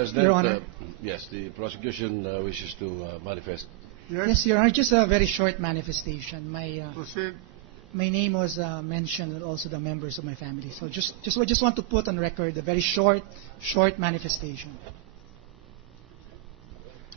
President. Your Honor. Yes, the prosecution wishes to manifest. Yes, Your Honor, just a very short manifestation. Proceed. My name was mentioned, and also the members of my family. So just want to put on record a very short manifestation.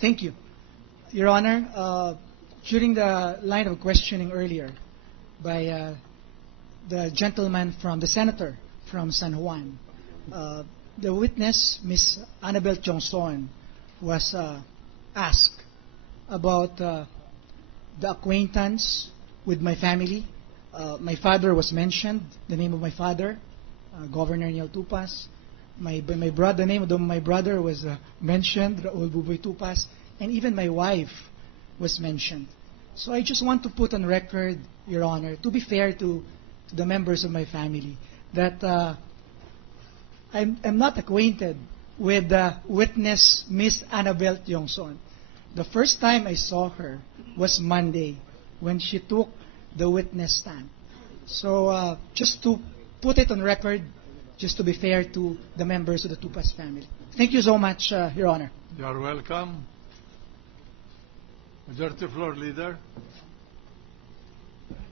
Thank you. Your Honor, during the line of questioning earlier by the gentleman from the senator from San Juan, the witness, Ms. Annabel Chongson, was asked about the acquaintance with my family. My father was mentioned, the name of my father, Governor Niel Tupas. The name of my brother was mentioned, Raul Buboy Tupas, and even my wife was mentioned. So I just want to put on record, Your Honor, to be fair to the members of my family, that I'm not acquainted with the witness, Miss Annabel Tiongson. The first time I saw her was Monday when she took the witness stand. So just to put it on record, just to be fair to the members of the Tupas family. Thank you so much, Your Honor. You are welcome. Majority Floor Leader.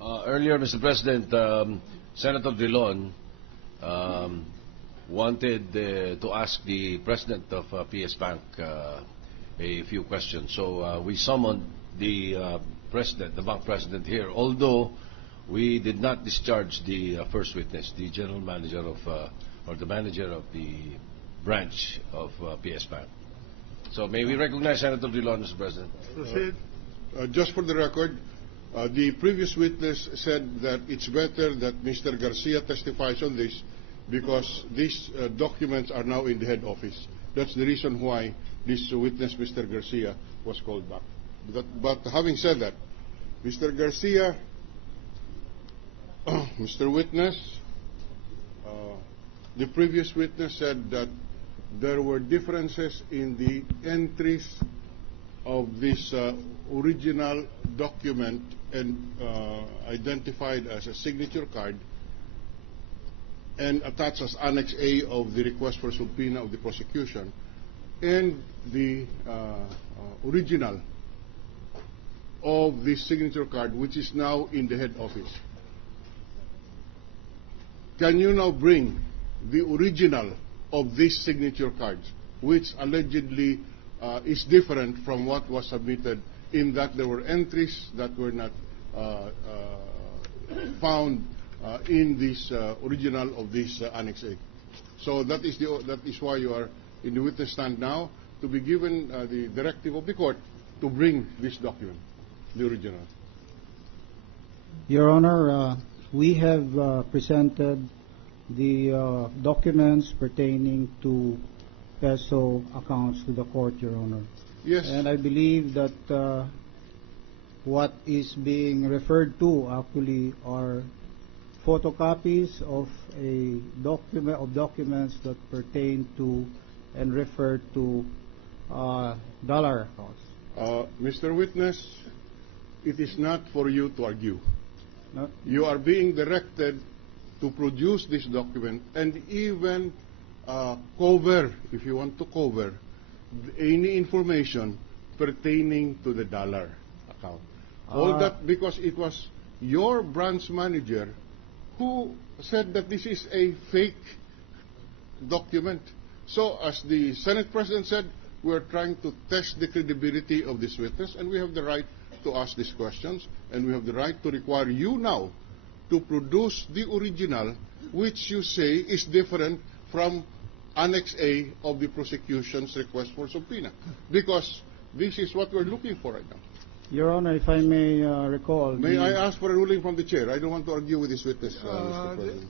Earlier, Mr. President, Senator Drilon wanted to ask the president of PS Bank a few questions. So we summoned the president, the bank president here, although we did not discharge the first witness, the general manager of, or the manager of the branch of PS Bank. So may we recognize Senator Drilon, Mr. President? Proceed. Just for the record, the previous witness said that it's better that Mr. Garcia testifies on this because these documents are now in the head office. That's the reason why this witness, Mr. Garcia, was called back. But having said that, Mr. Garcia, Mr. Witness, the previous witness said that there were differences in the entries of this original document and identified as a signature card and attached as Annex A of the request for subpoena of the prosecution, and the original of the signature card, which is now in the head office. Can you now bring the original of these signature cards, which allegedly is different from what was submitted, in that there were entries that were not found in this original of this Annex A? So that is why you are in the witness stand now, to be given the directive of the court to bring this document, the original. Your Honor, we have presented the documents pertaining to peso accounts to the court, Your Honor. Yes. And I believe that what is being referred to actually are photocopies of a documents that pertain to and refer to dollar accounts. Mr. Witness, it is not for you to argue. No? You are being directed to produce this document and even cover, if you want to cover, any information pertaining to the dollar account. All that because it was your branch manager who said that this is a fake document. So as the Senate President said, we're trying to test the credibility of this witness, and we have the right to ask these questions, and we have the right to require you now to produce the original, which you say is different from Annex A of the prosecution's request for subpoena, because this is what we're looking for right now. Your Honor, if I may recall... May I ask for a ruling from the chair? I don't want to argue with this witness, Mr. President.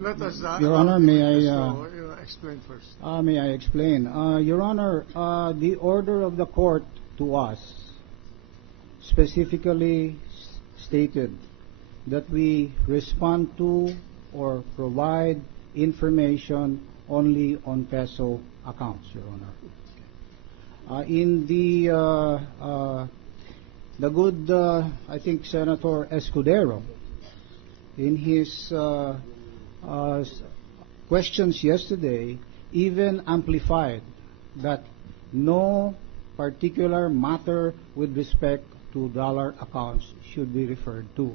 Let us, Your Honor, may I... explain first. May I explain? Your Honor, the order of the court to us specifically stated that we respond to or provide information only on peso accounts, Your Honor. In the good, I think, Senator Escudero, in his questions yesterday even amplified that no particular matter with respect to dollar accounts should be referred to.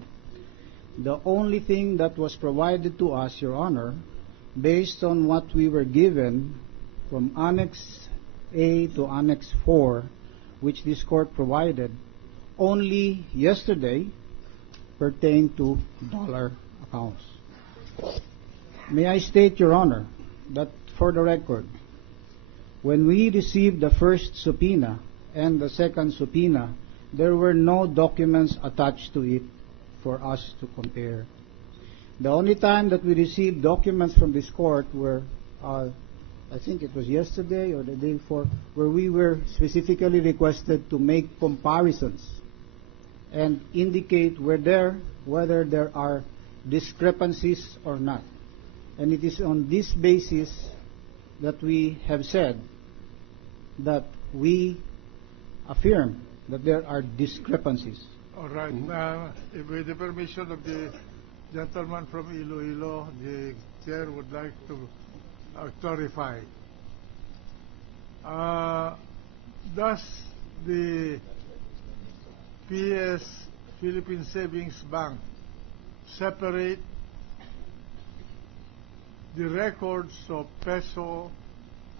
The only thing that was provided to us, Your Honor, based on what we were given from Annex A to Annex 4, which this court provided, only yesterday pertained to dollar accounts. May I state, Your Honor, that for the record, when we received the first subpoena and the second subpoena, there were no documents attached to it for us to compare. The only time that we received documents from this court were, I think it was yesterday or the day before, where we were specifically requested to make comparisons and indicate whether there are discrepancies or not. And it is on this basis that we have said that we affirm that there are discrepancies. All right. With the permission of the gentleman from Iloilo, the chair would like to clarify. Does the PS Philippine Savings Bank separate the records of peso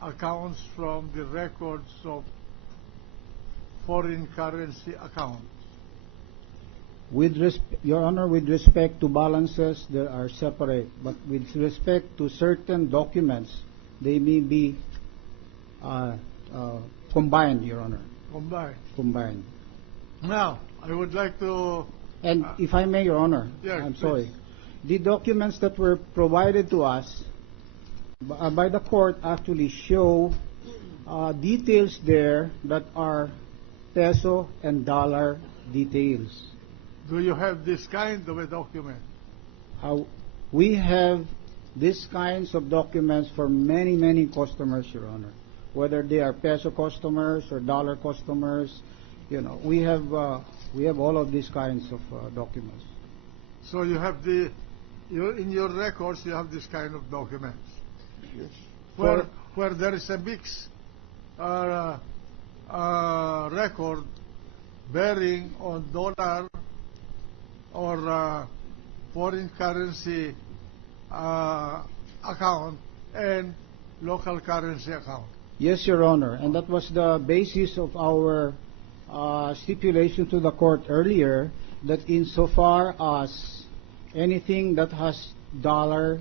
accounts from the records of foreign currency accounts? Your Honor, with respect to balances, they are separate. But with respect to certain documents, they may be combined, Your Honor. Combined. Now, I would like to... And if I may, Your Honor, yes, I'm please. sorry. The documents that were provided to us by the court actually show details there that are peso and dollar details. Do you have this kind of a document? We have these kinds of documents for many, many customers, Your Honor. Whether they are peso customers or dollar customers, you know, we have all of these kinds of documents. So you have in your records you have this kind of documents. Yes. Where there is a mix record bearing on dollar or foreign currency account and local currency account. Yes, Your Honor, and that was the basis of our stipulation to the court earlier, that insofar as anything that has dollar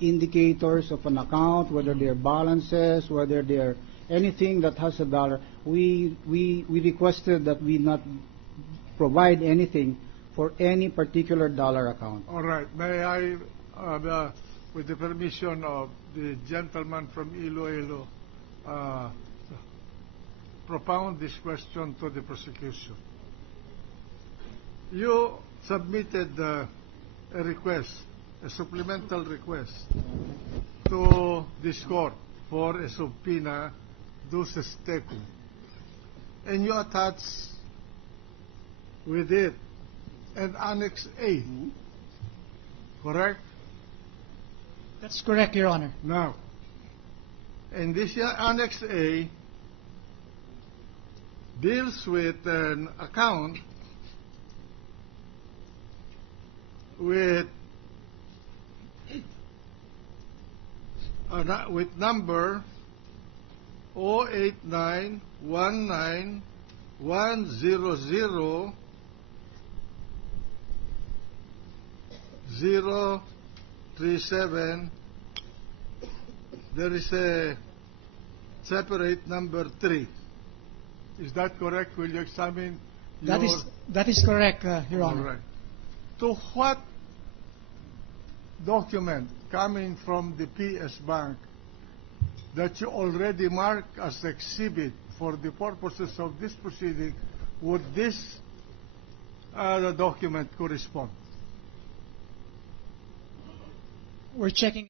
indicators of an account, whether they're balances, whether they're anything that has a dollar, we requested that we not provide anything for any particular dollar account. All right. May I, with the permission of the gentleman from Iloilo, propound this question to the prosecution? You submitted a request, a supplemental request to this court for a subpoena duces tecum, and you attach with it an Annex A, correct? That's correct, Your Honor. Now, in this Annex A deals with an account with number 08919100037. There is a separate number 3. Is that correct? Will you examine That is correct, Your All Honor. right. To what document coming from the PS Bank that you already marked as exhibit for the purposes of this proceeding would this document correspond? We're checking.